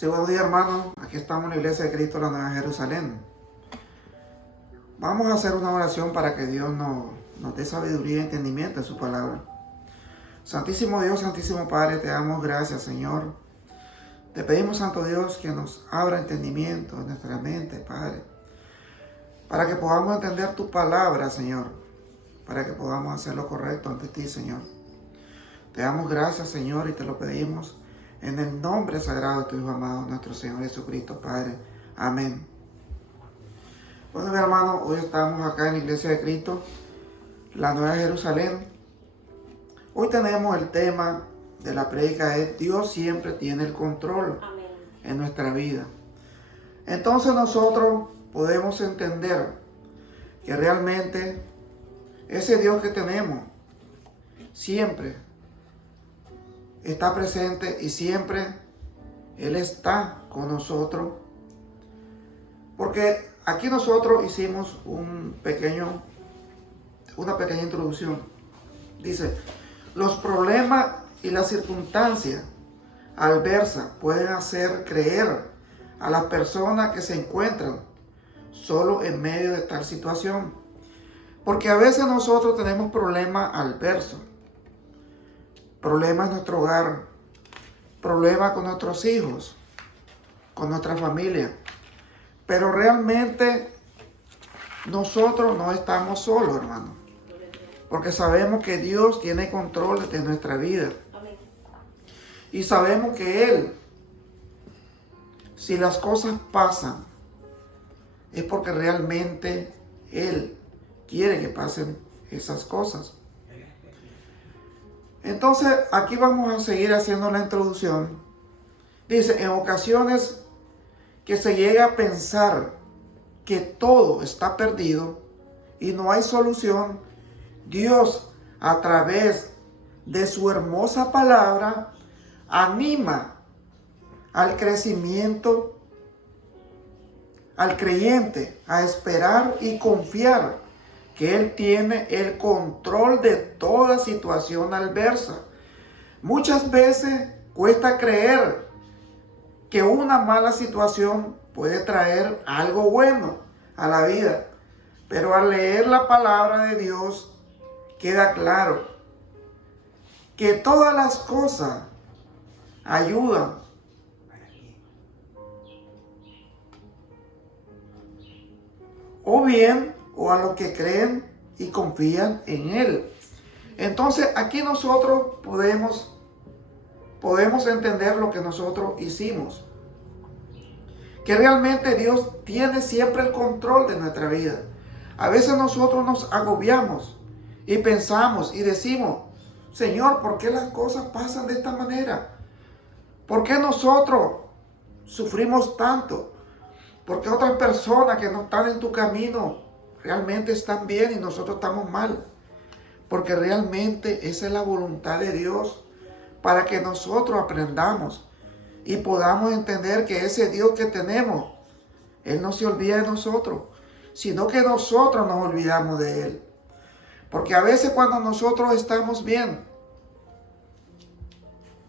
Sí, buenos días, hermanos. Aquí estamos en la Iglesia de Cristo, la Nueva Jerusalén. Vamos a hacer una oración para que Dios nos dé sabiduría y entendimiento en su palabra. Santísimo Dios, Santísimo Padre, te damos gracias, Señor. Te pedimos, Santo Dios, que nos abra entendimiento en nuestra mente, Padre, para que podamos entender tu palabra, Señor, para que podamos hacer lo correcto ante ti, Señor. Te damos gracias, Señor, y te lo pedimos en el nombre sagrado de tu Hijo amado, nuestro Señor Jesucristo, Padre. Amén. Bueno, mi hermano, hoy estamos acá en la Iglesia de Cristo, la Nueva Jerusalén. Hoy tenemos el tema de la prédica es Dios siempre tiene el control. Amén. En nuestra vida. Entonces nosotros podemos entender que realmente ese Dios que tenemos siempre está presente y siempre Él está con nosotros. Porque aquí nosotros hicimos una pequeña introducción. Dice, los problemas y las circunstancias adversas pueden hacer creer a las personas que se encuentran solo en medio de tal situación. Porque a veces nosotros tenemos problemas adversos. Problemas en nuestro hogar, problemas con nuestros hijos, con nuestra familia. Pero realmente nosotros no estamos solos, hermano. Porque sabemos que Dios tiene control de nuestra vida. Y sabemos que Él, si las cosas pasan, es porque realmente Él quiere que pasen esas cosas. Entonces, aquí vamos a seguir haciendo la introducción. Dice, en ocasiones que se llega a pensar que todo está perdido y no hay solución, Dios, a través de su hermosa palabra, anima al crecimiento, al creyente, a esperar y confiar que Él tiene el control de toda situación adversa. Muchas veces cuesta creer que una mala situación puede traer algo bueno a la vida, pero al leer la palabra de Dios queda claro que todas las cosas ayudan o bien o a los que creen y confían en Él. Entonces aquí nosotros podemos entender lo que nosotros hicimos. Que realmente Dios tiene siempre el control de nuestra vida. A veces nosotros nos agobiamos y pensamos y decimos, Señor, ¿por qué las cosas pasan de esta manera? ¿Por qué nosotros sufrimos tanto? ¿Por qué otras personas que no están en tu camino realmente están bien y nosotros estamos mal? Porque realmente esa es la voluntad de Dios para que nosotros aprendamos y podamos entender que ese Dios que tenemos, Él no se olvida de nosotros, sino que nosotros nos olvidamos de Él. Porque a veces cuando nosotros estamos bien,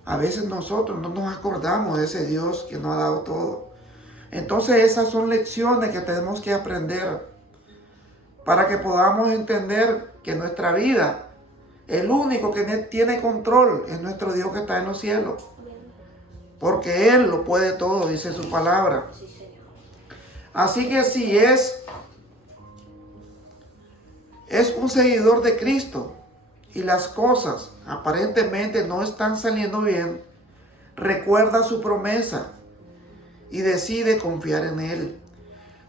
a veces nosotros no nos acordamos de ese Dios que nos ha dado todo. Entonces esas son lecciones que tenemos que aprender para que podamos entender que nuestra vida, el único que tiene control es nuestro Dios que está en los cielos. Porque Él lo puede todo, dice su palabra. Así que si es un seguidor de Cristo y las cosas aparentemente no están saliendo bien, recuerda su promesa y decide confiar en Él.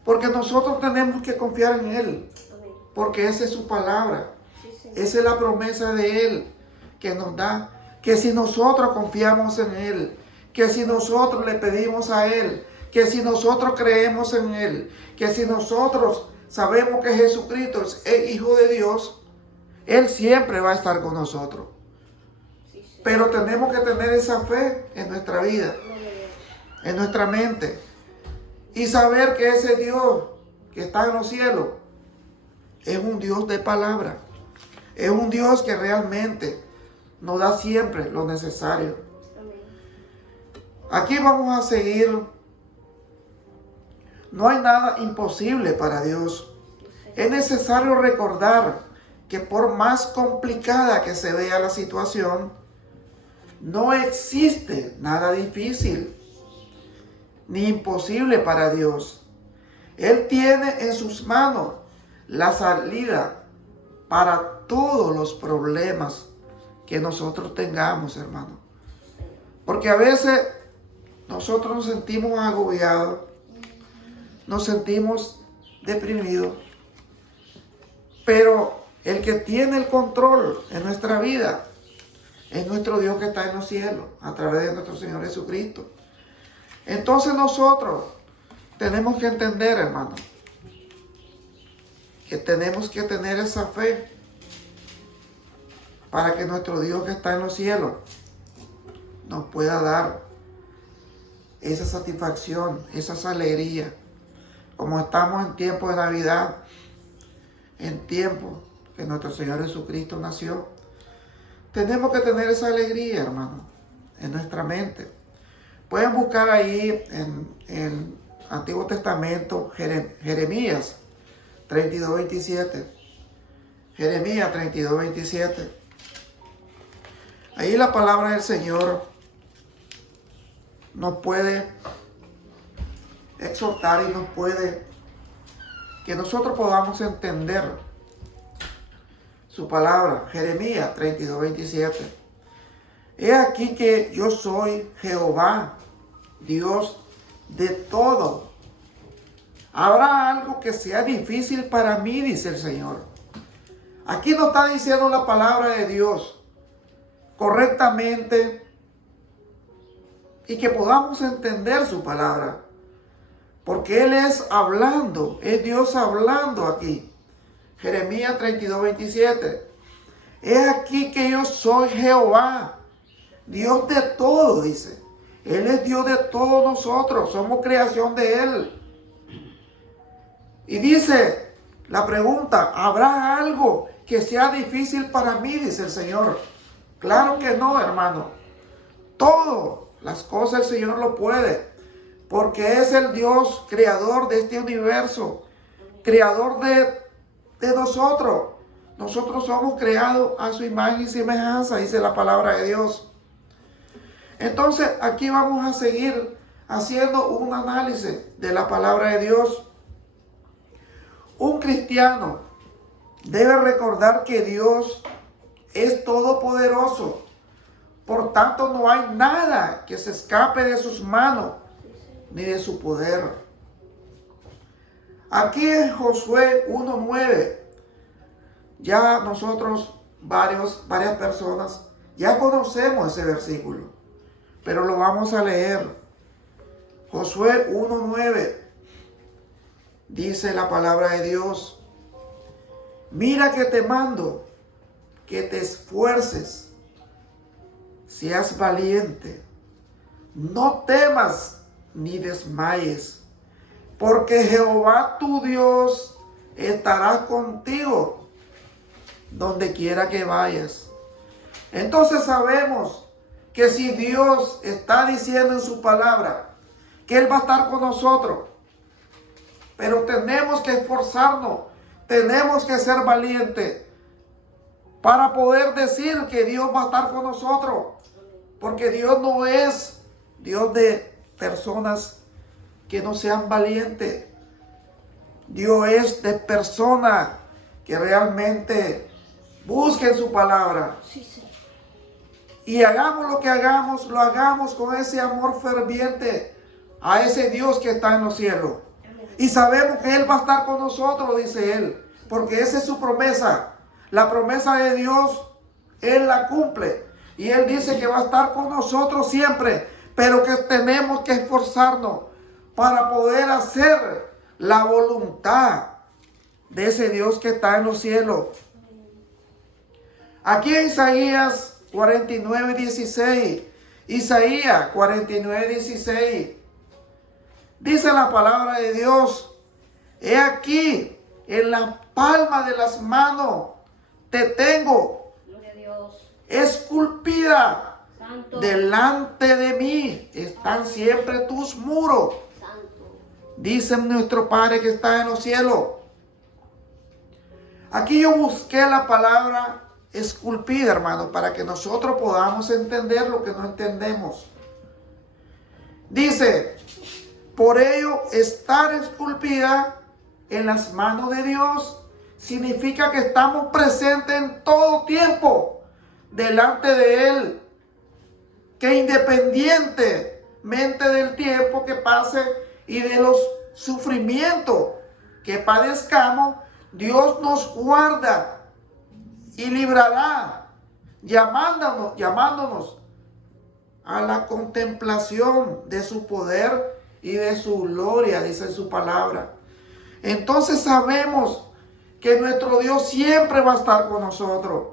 Porque nosotros tenemos que confiar en Él. Porque esa es su palabra. Esa es la promesa de Él que nos da. Que si nosotros confiamos en Él, que si nosotros le pedimos a Él, que si nosotros creemos en Él, que si nosotros sabemos que Jesucristo es el Hijo de Dios, Él siempre va a estar con nosotros. Pero tenemos que tener esa fe en nuestra vida, en nuestra mente, y saber que ese Dios que está en los cielos es un Dios de palabra. Es un Dios que realmente nos da siempre lo necesario. Aquí vamos a seguir. No hay nada imposible para Dios. Es necesario recordar que por más complicada que se vea la situación, no existe nada difícil ni imposible para Dios. Él tiene en sus manos la salida para todos los problemas que nosotros tengamos, hermano. Porque a veces nosotros nos sentimos agobiados, nos sentimos deprimidos, pero el que tiene el control en nuestra vida es nuestro Dios que está en los cielos, a través de nuestro Señor Jesucristo. Entonces nosotros tenemos que entender, hermano, que tenemos que tener esa fe para que nuestro Dios que está en los cielos nos pueda dar esa satisfacción, esa alegría. Como estamos en tiempo de Navidad, en tiempo que nuestro Señor Jesucristo nació, tenemos que tener esa alegría, hermano, en nuestra mente. Pueden buscar ahí en el Antiguo Testamento Jeremías 32:27. Jeremías 32:27. Ahí la palabra del Señor nos puede exhortar y nos puede que nosotros podamos entender su palabra. Jeremías 32:27. He aquí que yo soy Jehová, Dios de todo. Habrá algo que sea difícil para mí, dice el Señor. Aquí nos está diciendo la palabra de Dios correctamente y que podamos entender su palabra. Porque Él es hablando, es Dios hablando aquí. Jeremías 32:27. He aquí que yo soy Jehová, Dios de todo, dice. Él es Dios de todos nosotros, somos creación de Él. Y dice la pregunta, ¿habrá algo que sea difícil para mí? Dice el Señor. Claro que no, hermano. Todas las cosas el Señor lo puede. Porque es el Dios creador de este universo. Creador de nosotros. Nosotros somos creados a su imagen y semejanza, dice la palabra de Dios. Entonces, aquí vamos a seguir haciendo un análisis de la palabra de Dios. Un cristiano debe recordar que Dios es todopoderoso. Por tanto, no hay nada que se escape de sus manos ni de su poder. Aquí en Josué 1:9, ya nosotros, varias personas, ya conocemos ese versículo, pero lo vamos a leer. Josué 1:9, dice la palabra de Dios, mira que te mando, que te esfuerces, seas valiente, no temas ni desmayes, porque Jehová tu Dios estará contigo donde quiera que vayas. Entonces sabemos que si Dios está diciendo en su palabra que Él va a estar con nosotros, pero tenemos que esforzarnos, tenemos que ser valientes para poder decir que Dios va a estar con nosotros, porque Dios no es Dios de personas que no sean valientes. Dios es de personas que realmente busquen su palabra. Sí, sí. Y hagamos lo que hagamos, lo hagamos con ese amor ferviente a ese Dios que está en los cielos. Y sabemos que Él va a estar con nosotros, dice Él, porque esa es su promesa. La promesa de Dios, Él la cumple. Y Él dice que va a estar con nosotros siempre, pero que tenemos que esforzarnos para poder hacer la voluntad de ese Dios que está en los cielos. Aquí en Isaías 49:16, Isaías 49:16, dice la palabra de Dios, he aquí en la palma de las manos te tengo, Gloria a Dios. esculpida Santo. Delante de mí están siempre tus muros. Santo. Dice nuestro Padre que está en los cielos. Aquí yo busqué la palabra esculpida, hermano, para que nosotros podamos entender lo que no entendemos. Dice, por ello estar esculpida en las manos de Dios significa que estamos presentes en todo tiempo delante de Él, que independientemente del tiempo que pase y de los sufrimientos que padezcamos, Dios nos guarda y librará, llamándonos a la contemplación de su poder y de su gloria, dice su palabra. Entonces sabemos que nuestro Dios siempre va a estar con nosotros,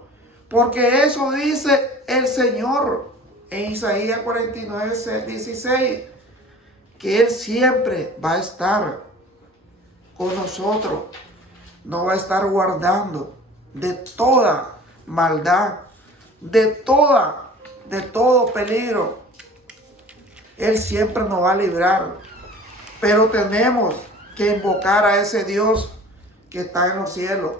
porque eso dice el Señor en Isaías 49, 16, que Él siempre va a estar con nosotros, nos va a estar guardando de toda maldad, de todo peligro. Él siempre nos va a librar, pero tenemos que invocar a ese Dios que está en los cielos.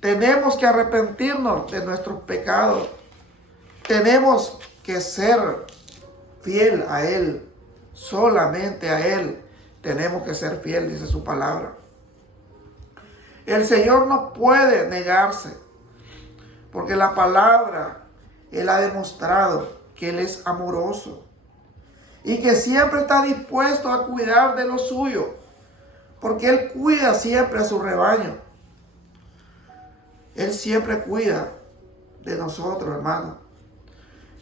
Tenemos que arrepentirnos de nuestros pecados. Tenemos que ser fiel a Él, solamente a Él tenemos que ser fiel, dice su palabra. El Señor no puede negarse, porque la palabra, Él ha demostrado que Él es amoroso y que siempre está dispuesto a cuidar de lo suyo, porque Él cuida siempre a su rebaño. Él siempre cuida de nosotros, hermano.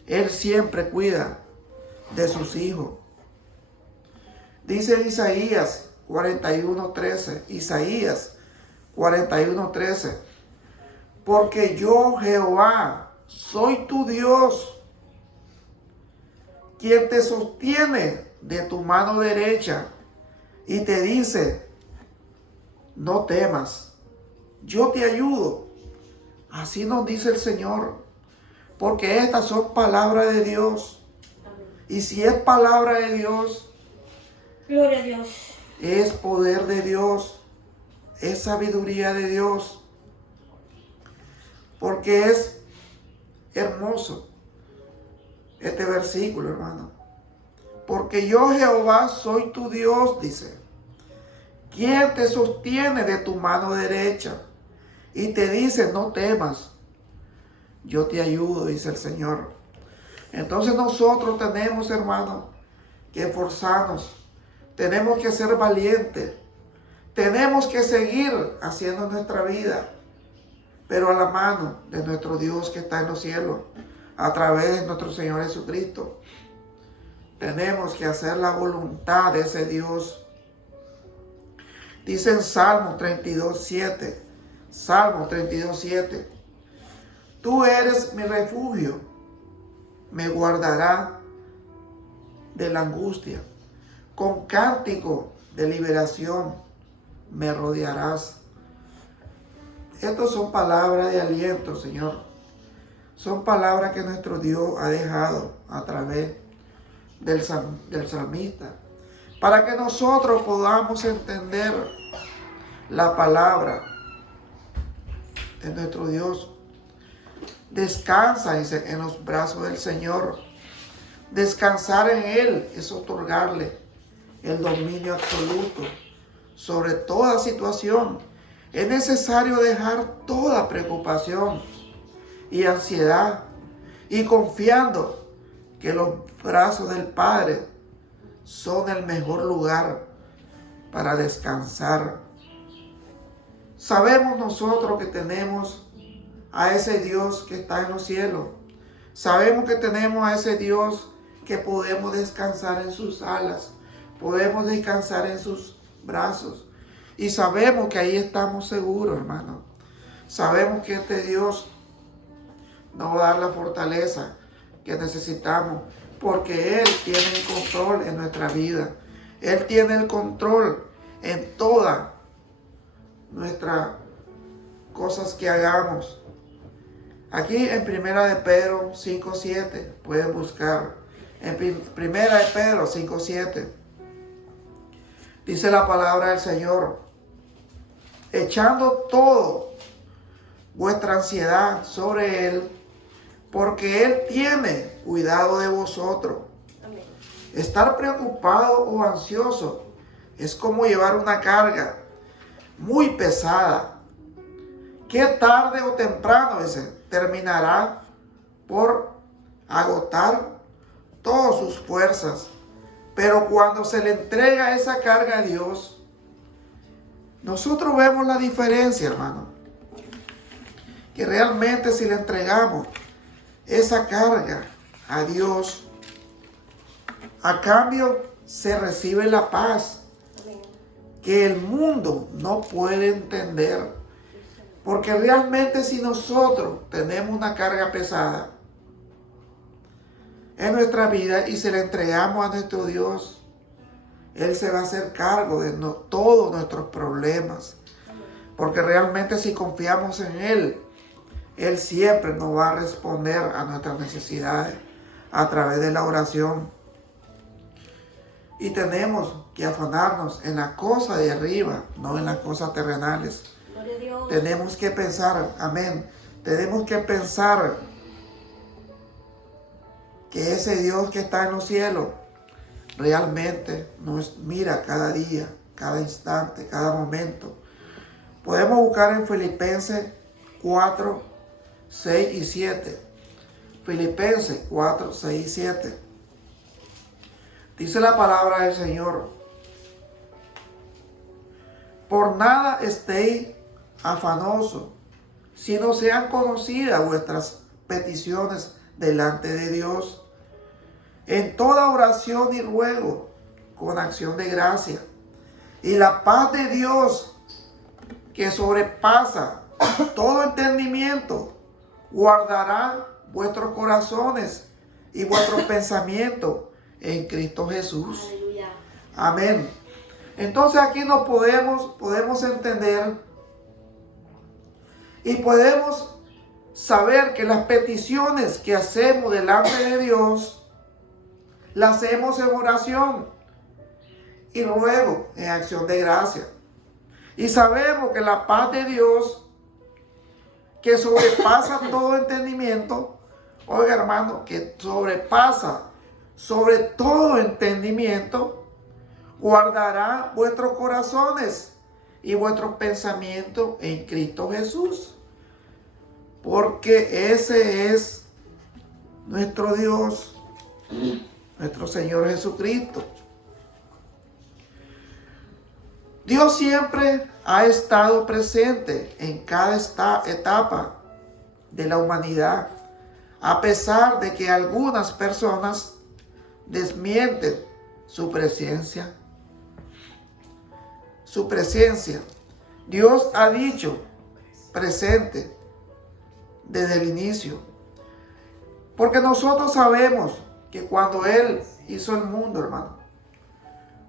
Él siempre cuida de sus hijos. Dice Isaías 41:13, Isaías 41:13, porque yo, Jehová, soy tu Dios, quien te sostiene de tu mano derecha y te dice, no temas, yo te ayudo. Así nos dice el Señor, porque estas son palabras de Dios. Y si es palabra de Dios, Gloria a Dios. es poder de Dios, es sabiduría de Dios, porque es hermoso este versículo, hermano. Porque yo, Jehová, soy tu Dios, dice, quien te sostiene de tu mano derecha y te dice, no temas, yo te ayudo, dice el Señor. Entonces nosotros tenemos, hermano, que esforzarnos, tenemos que ser valientes, tenemos que seguir haciendo nuestra vida, pero a la mano de nuestro Dios que está en los cielos, a través de nuestro Señor Jesucristo. Tenemos que hacer la voluntad de ese Dios. Dice en Salmo 32:7, Salmo 32:7, tú eres mi refugio, me guardará de la angustia, con cántico de liberación me rodearás. Estas son palabras de aliento, Señor. Son palabras que nuestro Dios ha dejado a través del salmista, para que nosotros podamos entender la palabra de nuestro Dios. Descansa, dice, en los brazos del Señor. Descansar en Él es otorgarle el dominio absoluto sobre toda situación. Es necesario dejar toda preocupación y ansiedad y confiando que los brazos del Padre son el mejor lugar para descansar. Sabemos nosotros que tenemos a ese Dios que está en los cielos. Sabemos que tenemos a ese Dios que podemos descansar en sus alas, podemos descansar en sus brazos. Y sabemos que ahí estamos seguros, hermano. Sabemos que este Dios nos va a dar la fortaleza que necesitamos, porque Él tiene el control en nuestra vida. Él tiene el control en todas nuestras cosas que hagamos. Aquí en Primera de Pedro 5:7 pueden buscar. En Primera de Pedro 5:7 dice la palabra del Señor: echando todo vuestra ansiedad sobre Él, porque Él tiene cuidado de vosotros. Amén. Estar preocupado o ansioso es como llevar una carga muy pesada, que tarde o temprano terminará por agotar todas sus fuerzas. Pero cuando se le entrega esa carga a Dios, nosotros vemos la diferencia, hermano. Que realmente si le entregamos esa carga a Dios, a cambio se recibe la paz que el mundo no puede entender. Porque realmente si nosotros tenemos una carga pesada en nuestra vida y se la entregamos a nuestro Dios, Él se va a hacer cargo de todos nuestros problemas. Porque realmente si confiamos en Él, Él siempre nos va a responder a nuestras necesidades a través de la oración. Y tenemos que afanarnos en las cosas de arriba, no en las cosas terrenales. Gloria a Dios. Tenemos que pensar, amén, tenemos que pensar que ese Dios que está en los cielos realmente nos mira cada día, cada instante, cada momento. Podemos buscar en Filipenses 4, 6 y 7. Filipenses 4, 6 y 7. Dice la palabra del Señor: por nada estéis afanosos, sino sean conocidas vuestras peticiones delante de Dios, en toda oración y ruego, con acción de gracia. Y la paz de Dios, que sobrepasa todo entendimiento, guardará vuestros corazones y vuestros pensamientos en Cristo Jesús. Aleluya. Amén. Entonces aquí nos podemos entender y podemos saber que las peticiones que hacemos delante de Dios, las hacemos en oración y ruego en acción de gracia. Y sabemos que la paz de Dios, que sobrepasa todo entendimiento, oiga hermano, que sobrepasa sobre todo entendimiento, guardará vuestros corazones y vuestros pensamientos en Cristo Jesús. Porque ese es nuestro Dios, nuestro Señor Jesucristo. Dios siempre ha estado presente en cada etapa de la humanidad, a pesar de que algunas personas desmienten su presencia. Su presencia. Dios ha dicho presente desde el inicio. Porque nosotros sabemos que cuando Él hizo el mundo, hermano,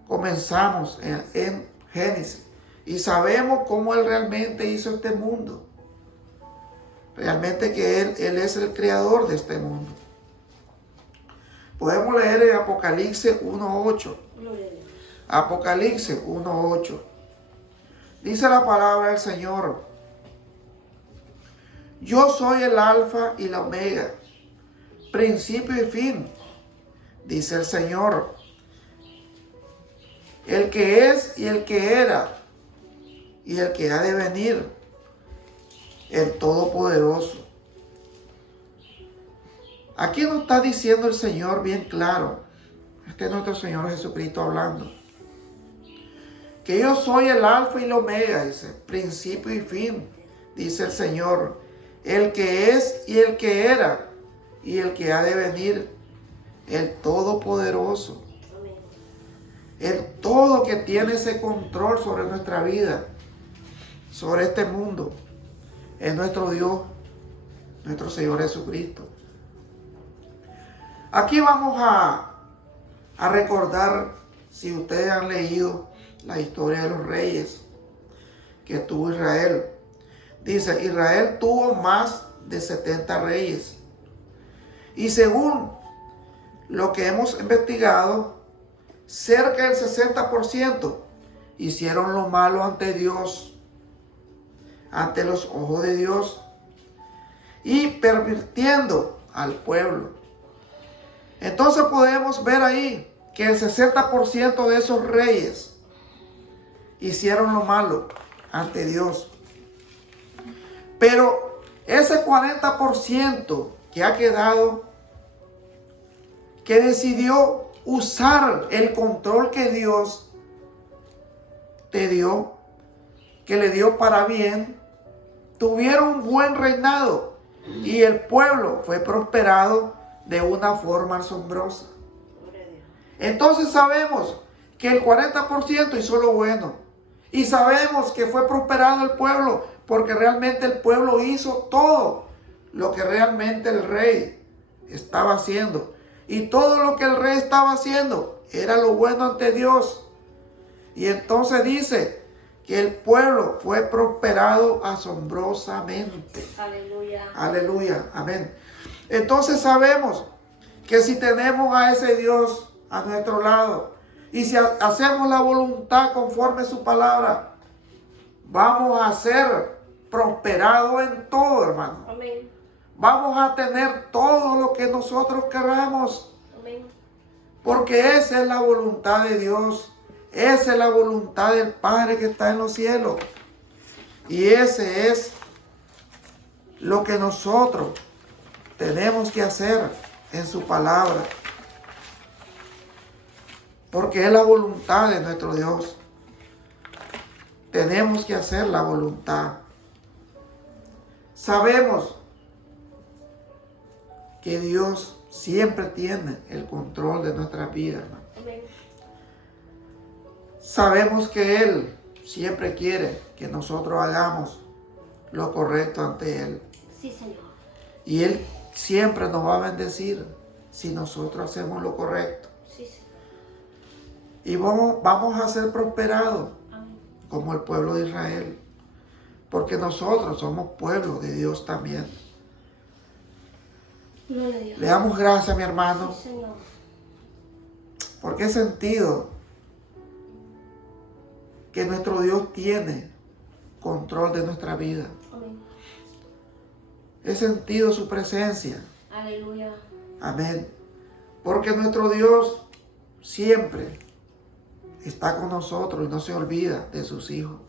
comenzamos en Génesis. Y sabemos cómo Él realmente hizo este mundo. Realmente que Él es el creador de este mundo. Podemos leer en Apocalipsis 1:8. Gloria a Dios. Apocalipsis 1:8. Dice la palabra del Señor: yo soy el alfa y la omega, principio y fin, dice el Señor, el que es y el que era y el que ha de venir, el Todopoderoso. Aquí nos está diciendo el Señor bien claro, este es nuestro Señor Jesucristo hablando, que yo soy el alfa y la omega, dice, principio y fin, dice el Señor, el que es y el que era y el que ha de venir, el Todopoderoso, Amén. el todo que tiene ese control sobre nuestra vida, sobre este mundo, es nuestro Dios, nuestro Señor Jesucristo. Aquí vamos a recordar, si ustedes han leído la historia de los reyes que tuvo Israel. Dice, Israel tuvo más de 70 reyes. Y según lo que hemos investigado, cerca del 60% hicieron lo malo ante Dios, ante los ojos de Dios, y pervirtiendo al pueblo. Entonces podemos ver ahí que el 60% de esos reyes hicieron lo malo ante Dios. Pero ese 40% que ha quedado, que decidió usar el control que Dios te dio, que le dio para bien, tuvieron un buen reinado y el pueblo fue prosperado de una forma asombrosa. Entonces sabemos que el 40% hizo lo bueno y sabemos que fue prosperado el pueblo porque realmente el pueblo hizo todo lo que realmente el rey estaba haciendo. Y todo lo que el rey estaba haciendo era lo bueno ante Dios. Y entonces dice que el pueblo fue prosperado asombrosamente. Aleluya. Aleluya. Amén. Entonces sabemos que si tenemos a ese Dios a nuestro lado y si hacemos la voluntad conforme a su palabra, vamos a ser prosperados en todo, hermano. Amén. Vamos a tener todo lo que nosotros queramos. Amén. Porque esa es la voluntad de Dios. Esa es la voluntad del Padre que está en los cielos. Y ese es lo que nosotros tenemos que hacer en su palabra. Porque es la voluntad de nuestro Dios. Tenemos que hacer la voluntad. Sabemos que Dios siempre tiene el control de nuestras vidas, hermano. Amén. Sabemos que Él siempre quiere que nosotros hagamos lo correcto ante Él. Sí, Señor. Y Él siempre nos va a bendecir si nosotros hacemos lo correcto. Sí, Señor. Y vamos a ser prosperados Amén. como el pueblo de Israel. Porque nosotros somos pueblo de Dios también. Gloria a Dios. Le damos gracias, mi hermano, Sí, Señor. porque he sentido que nuestro Dios tiene control de nuestra vida. Amén. He sentido su presencia. Aleluya. Amén. Porque nuestro Dios siempre está con nosotros y no se olvida de sus hijos.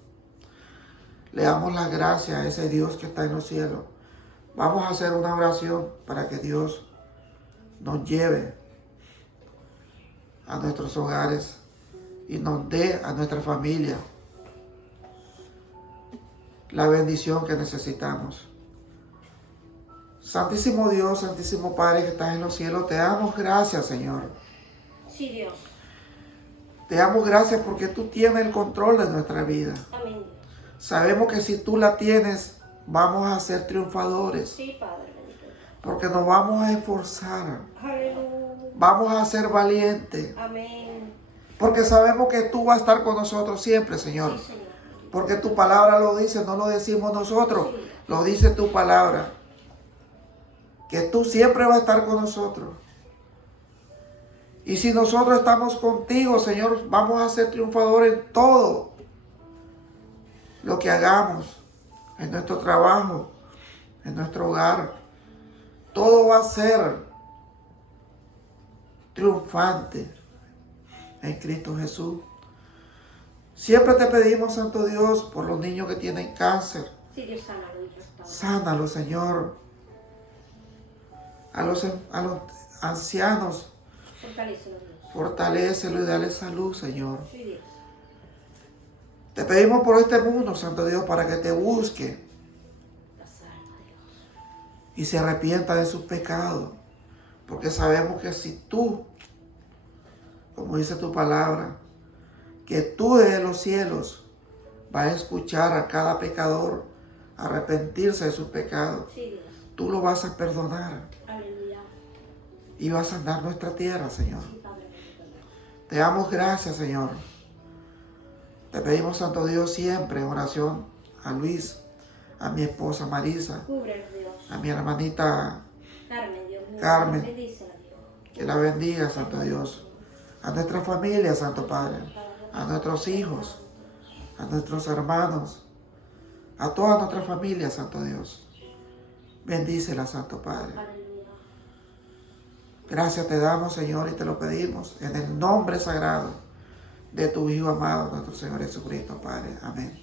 Le damos las gracias a ese Dios que está en los cielos. Vamos a hacer una oración para que Dios nos lleve a nuestros hogares y nos dé a nuestra familia la bendición que necesitamos. Santísimo Dios, Santísimo Padre que estás en los cielos, te damos gracias, Señor. Sí, Dios. Te damos gracias porque tú tienes el control de nuestra vida. Amén. Sabemos que si tú la tienes, vamos a ser triunfadores. Sí, Padre bendito. Porque nos vamos a esforzar. Aleluya. Vamos a ser valientes. Amén. Porque sabemos que tú vas a estar con nosotros siempre, Señor. Sí, Señor. Porque tu palabra lo dice, no lo decimos nosotros. Sí. Lo dice tu palabra. Que tú siempre vas a estar con nosotros. Y si nosotros estamos contigo, Señor, vamos a ser triunfadores en todo lo que hagamos, en nuestro trabajo, en nuestro hogar. Todo va a ser triunfante en Cristo Jesús. Siempre te pedimos, Santo Dios, por los niños que tienen cáncer. Sí, Dios, sánalo, Dios, Padre. Sánalos, Señor. A los ancianos, Fortalécelo, Dios. fortalécelos y dale salud, Señor. Sí, Dios. Te pedimos por este mundo, Santo Dios, para que te busque Las almas, Dios. y se arrepienta de sus pecados. Porque sabemos que si tú, como dice tu palabra, que tú desde los cielos vas a escuchar a cada pecador arrepentirse de sus pecados, Sí, Dios. tú lo vas a perdonar Aleluya. y vas a sanar nuestra tierra, Señor. Sí, Padre bendito. Te damos gracias, Señor. Te pedimos, Santo Dios, siempre en oración a Luis, a mi esposa Marisa, Cúbrelos, Dios. a mi hermanita Carmen, Dios mío. Carmen. Bendícela, Dios. Que la bendiga, Santo Dios. A nuestra familia, Santo Padre. A nuestros hijos, a nuestros hermanos, a toda nuestra familia, Santo Dios. Bendícela, Santo Padre. Aleluya. Gracias te damos, Señor, y te lo pedimos en el nombre sagrado de tu Hijo amado, nuestro Señor Jesucristo, Padre. Amén.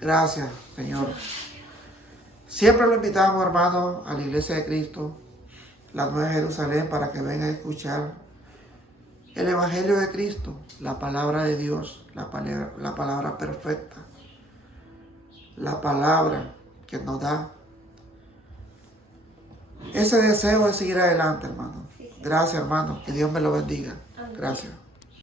Gracias, Señor. Siempre lo invitamos, hermano, a la Iglesia de Cristo, la Nueva Jerusalén, para que vengan a escuchar el Evangelio de Cristo, la palabra de Dios, la palabra perfecta, la palabra que nos da ese deseo de seguir adelante, hermano. Gracias, hermano. Que Dios me lo bendiga. Gracias.